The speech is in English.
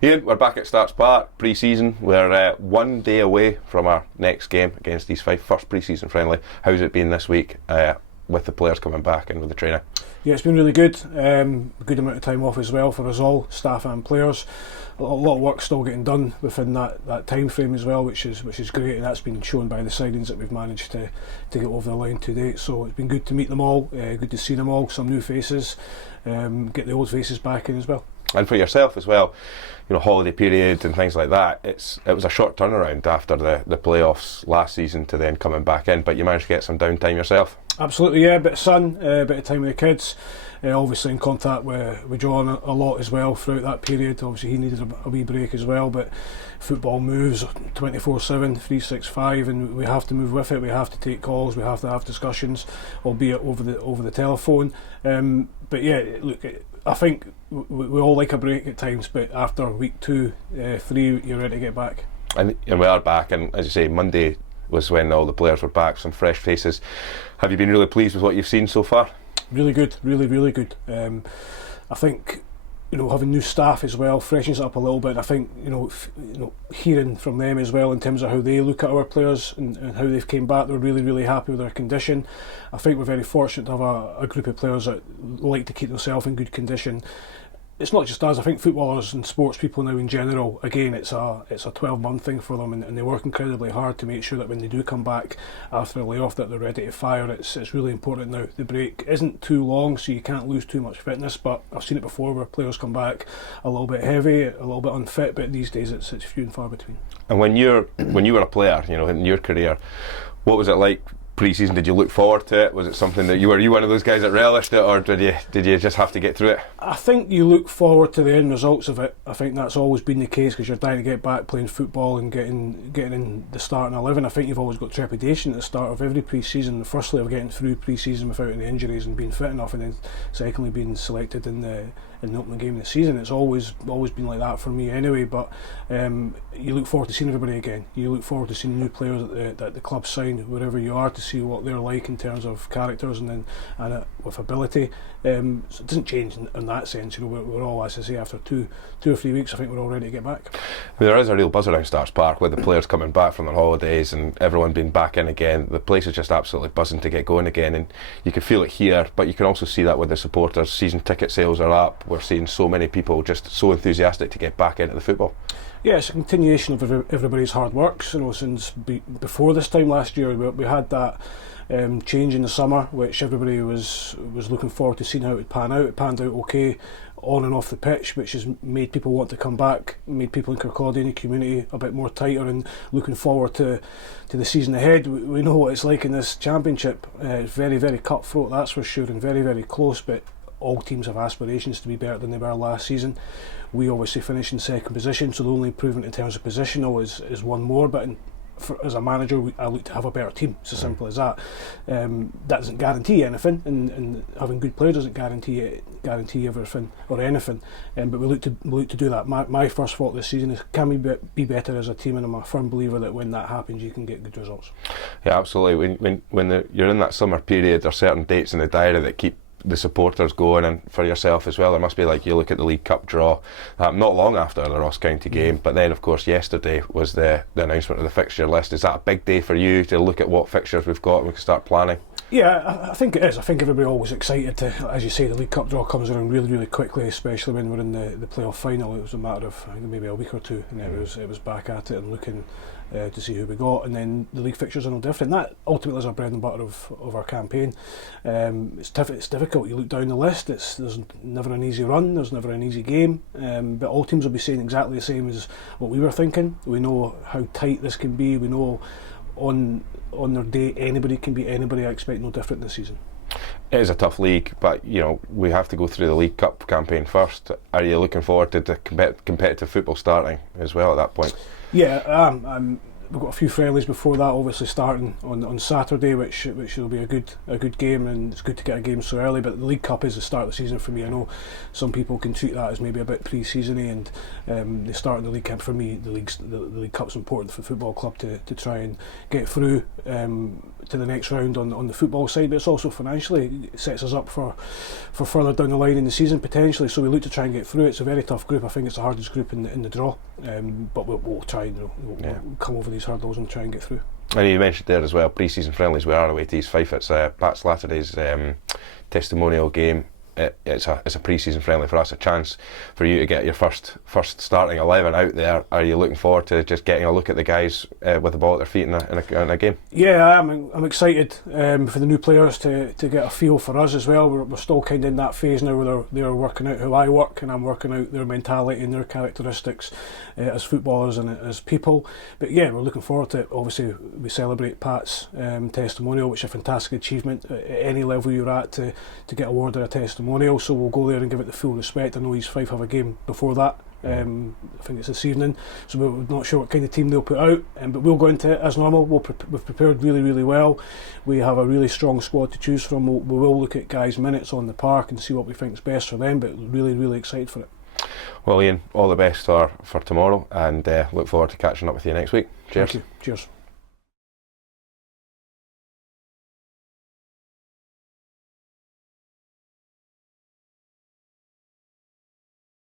Ian, we're back at Starts Park, pre-season. We're 1 day away from our next game against East Fife, first pre-season friendly. How's it been this week with the players coming back and with the training? Yeah, it's been really good. Good amount of time off as well for us all, staff and players. A lot of work still getting done within that time frame as well, which is great, and that's been shown by the signings that we've managed to get over the line to date. So it's been good to meet them all, good to see them all, some new faces, get the old faces back in as well. And for yourself as well, you know, holiday period and things like that, it was a short turnaround after the playoffs last season to then coming back in, but you managed to get some downtime yourself. Absolutely, yeah, a bit of sun, a bit of time with the kids, obviously in contact with John a lot as well throughout that period. Obviously he needed a wee break as well, but football moves 24/7, 365, and we have to move with it. We have to take calls, we have to have discussions, albeit over the telephone. But yeah, look, I think we all like a break at times, but after week 2, 3, you're ready to get back. And we are back, and as you say, Monday was when all the players were back, some fresh faces. Have you been really pleased with what you've seen so far? Really good, really good. I think, you know, having new staff as well freshens it up a little bit. I think, you know, hearing from them as well in terms of how they look at our players and how they've came back, they're really happy with their condition. I think we're very fortunate to have a group of players that like to keep themselves in good condition. It's not just us, I think footballers and sports people now in general, again, it's a 12-month thing for them, and they work incredibly hard to make sure that when they do come back after a layoff that they're ready to fire. It's really important now. The break isn't too long, so you can't lose too much fitness, but I've seen it before where players come back a little bit heavy, a little bit unfit, but these days it's few and far between. And when you were a player, you know, in your career, what was it like pre-season? Did you look forward to it? Was it something that you one of those guys that relished it, or did you just have to get through it? I think you look forward to the end results of it. I think that's always been the case because you're dying to get back playing football and getting in the starting 11. I think you've always got trepidation at the start of every pre-season. Firstly, of getting through pre-season without any injuries and being fit enough, and then secondly being selected in the opening game of the season. It's always been like that for me anyway, but you look forward to seeing everybody again. You look forward to seeing new players that the club sign wherever you are, to see what they're like in terms of characters and with ability. So it doesn't change in that sense. You know, we're all, as I say, after two or 3 weeks, I think we're all ready to get back. I mean, there is a real buzz around Starts Park with the players coming back from their holidays and everyone being back in again. The place is just absolutely buzzing to get going again, and you can feel it here, but you can also see that with the supporters. Season ticket sales are up. We're seeing so many people just so enthusiastic to get back into the football. Yeah, it's a continuation of everybody's hard work. You know, since before this time last year, we had that change in the summer, which everybody was looking forward to seeing how it would pan out. It panned out okay on and off the pitch, which has made people want to come back, made people in Kirkcaldy and the community a bit more tighter and looking forward to the season ahead. We know what it's like in this championship. It's very cutthroat, that's for sure, and very close, but all teams have aspirations to be better than they were last season. We obviously finished in second position, so the only improvement in terms of positional is one more, but as a manager, I look to have a better team. It's as simple as that. That doesn't guarantee anything, and having good players doesn't guarantee everything or anything. But we look to do that. My first thought this season is, can we be better as a team? And I'm a firm believer that when that happens, you can get good results. Yeah, absolutely. When you're in that summer period, there are certain dates in the diary that keep the supporters going, and for yourself as well, there must be, like, you look at the League Cup draw not long after the Ross County game, but then of course yesterday was the announcement of the fixture list. Is that a big day for you to look at what fixtures we've got and we can start planning? Yeah, I think it is. I think everybody always excited to, as you say, the League Cup draw comes around really quickly, especially when we're in the playoff final. It was a matter of maybe a week or two, and it was back at it and looking to see who we got, and then the league fixtures are no different. That ultimately is our bread and butter of our campaign. It's difficult. You look down the list, there's never an easy run, there's never an easy game, but all teams will be saying exactly the same as what we were thinking. We know how tight this can be. We know on their day anybody can beat anybody. I expect no different this season. It is a tough league, but you know, we have to go through the League Cup campaign first. Are you looking forward to the competitive football starting as well at that point? Yeah, we've got a few friendlies before that, obviously starting on Saturday, which will be a good game, and it's good to get a game so early. But the League Cup is the start of the season for me. I know some people can treat that as maybe a bit pre-seasony, and the start of the League Cup for me, the League Cup's important for the football club to try and get through to the next round on the football side. But it's also financially, it sets us up for further down the line in the season potentially. So we look to try and get through. It's a very tough group. I think it's the hardest group in the draw. But we'll try and we'll come over these hurdles and try and get through. And you mentioned there as well, pre-season friendlies. We are away to East Fife. It's Pat Slattery's testimonial game. It's a pre-season friendly for us, a chance for you to get your first starting 11 out there. Are you looking forward to just getting a look at the guys with the ball at their feet in a game? Yeah, I'm excited for the new players to get a feel for us as well. We're still kind of in that phase now where they're working out how I work, and I'm working out their mentality and their characteristics as footballers and as people. But yeah, we're looking forward to it. Obviously, we celebrate Pat's testimonial, which is a fantastic achievement at any level you're at to get awarded a testimonial. So we'll go there and give it the full respect. I know East Fife have a game before that. I think it's this evening, so we're not sure what kind of team they'll put out, but we'll go into it as normal. We've prepared really well. We have a really strong squad to choose from. We will look at guys' minutes on the park and see what we think is best for them, but really excited for it. Well, Ian, all the best for tomorrow, and look forward to catching up with you next week. Cheers. Thank you. Cheers.